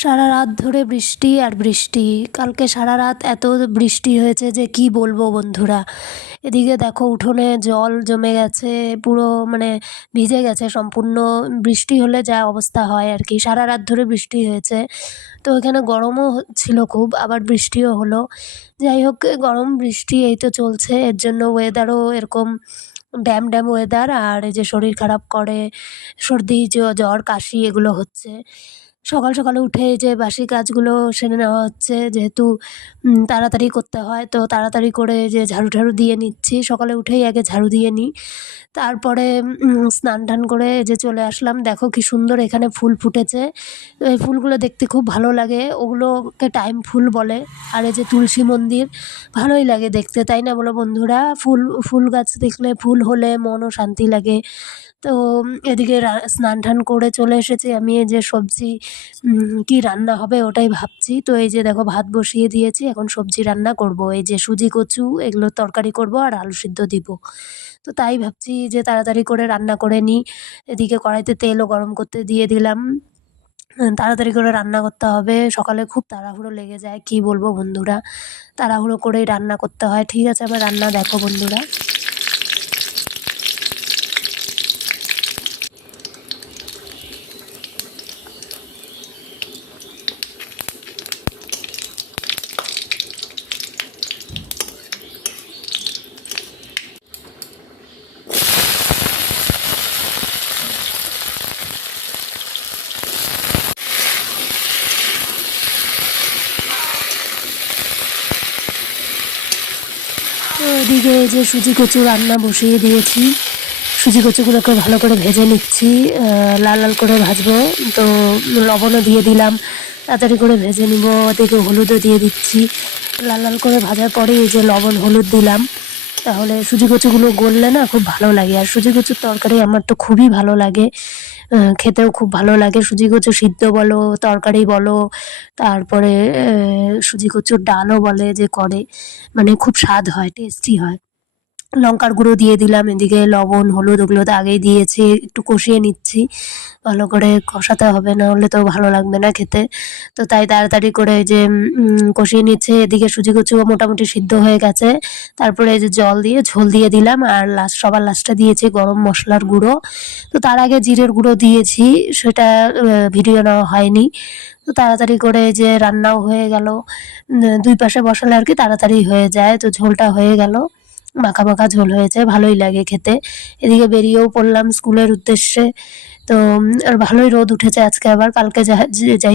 সারা রাত ধরে বৃষ্টি আর বৃষ্টি। কালকে সারা রাত এত বৃষ্টি হয়েছে যে কি বলবো বন্ধুরা। এদিকে দেখো উঠোনে জল জমে গেছে, পুরো মানে ভিজে গেছে সম্পূর্ণ। বৃষ্টি হলে যা অবস্থা হয় আর কি, সারা রাত ধরে বৃষ্টি হয়েছে। তো এখানে গরমও ছিল খুব, আবার বৃষ্টিও হলো। যাই হোক, গরম বৃষ্টি এই তো চলছে, এর জন্য ওয়েদারও এরকম ড্যাম ড্যাম ওয়েদার। আর এই যে শরীর খারাপ করে, সর্দি জ্বর কাশি এগুলো হচ্ছে। সকাল সকালে উঠে এই যে বাসি কাজগুলো সেরে নেওয়া হচ্ছে, যেহেতু তাড়াতাড়ি করতে হয়, তো তাড়াতাড়ি করে যে ঝাড়ু ঝাড়ু দিয়ে নিচ্ছি। সকালে উঠেই আগে ঝাড়ু দিয়ে নিই, তারপরে স্নান টান করে এই যে চলে আসলাম। দেখো কি সুন্দর এখানে ফুল ফুটেছে। এই ফুলগুলো দেখতে খুব ভালো লাগে, ওগুলোকে টাইম ফুল বলে। আর এই যে তুলসী মন্দির, ভালোই লাগে দেখতে, তাই না বলো বন্ধুরা? ফুল ফুল গাছ দেখলে, ফুল হলে মনও শান্তি লাগে। তো এদিকে স্নান টান করে চলে এসেছি আমি। এই যে সবজি কি রান্না হবে ওটাই ভাবছি। তো এই যে দেখো ভাত বসিয়ে দিয়েছি, এখন সবজি রান্না করব। এই যে সুজি কচু এগুলোর তরকারি করব আর আলু সিদ্ধ দিব। তো তাই ভাবছি যে তাড়াতাড়ি করে রান্না করে নিই। এদিকে কড়াইতে তেলও গরম করতে দিয়ে দিলাম। তাড়াতাড়ি করে রান্না করতে হবে, সকালে খুব তাড়াহুড়ো লেগে যায়, কি বলবো বন্ধুরা। তাড়াহুড়ো করেই রান্না করতে হয়। ঠিক আছে, আমার রান্না দেখো বন্ধুরা। তো এদিকে এই যে সুজি কচু রান্না বসিয়ে দিয়েছি। সুজি কচুগুলোকে ভালো করে ভেজে নিচ্ছি, লাল লাল করে ভাজবো। তো লবণও দিয়ে দিলাম, তাড়াতাড়ি করে ভেজে নিব। ওদিকে হলুদও দিয়ে দিচ্ছি। লাল লাল করে ভাজার পরে এই যে লবণ হলুদ দিলাম, তাহলে সুজি কচুগুলো গললে না খুব ভালো লাগে। আর সুজি কচুর তরকারি আমার তো খুবই ভালো লাগে, খেতেও খুব ভালো লাগে। সুজি কচু সিদ্ধ বলো, তরকারি বলো, তারপরে সুজি কচুর ডালও বলে যে করে, মানে খুব স্বাদ হয়, টেস্টি হয়। লঙ্কার গুঁড়ো দিয়ে দিলাম, এদিকে লবণ হলুদ ওগুলো তো আগেই দিয়েছি। একটু কষিয়ে নিচ্ছি, ভালো করে কষাতে হবে, না হলে তো ভালো লাগবে না খেতে। তো তাই তাড়াতাড়ি করে এই যে কষিয়ে নিচ্ছে। এদিকে সুজি কচুও মোটামুটি সিদ্ধ হয়ে গেছে। তারপরে এই যে জল দিয়ে ঝোল দিয়ে দিলাম, আর সবার লাস্টে দিয়েছি গরম মশলার গুঁড়ো। তো তার আগে জিরের গুঁড়ো দিয়েছি, সেটা ভিডিও নেওয়া হয়নি। তো তাড়াতাড়ি করে এই যে রান্নাও হয়ে গেল। দুই পাশে বসালে আর কি তাড়াতাড়ি হয়ে যায়। তো ঝোলটা হয়ে গেল, মাখা মাখা ঝোল হয়েছে, ভালোই লাগে খেতে। এদিকে বেরিয়েও পড়লাম স্কুলের উদ্দেশ্যে। তো আর ভালোই রোদ উঠেছে আজকে, আবার কালকে যাই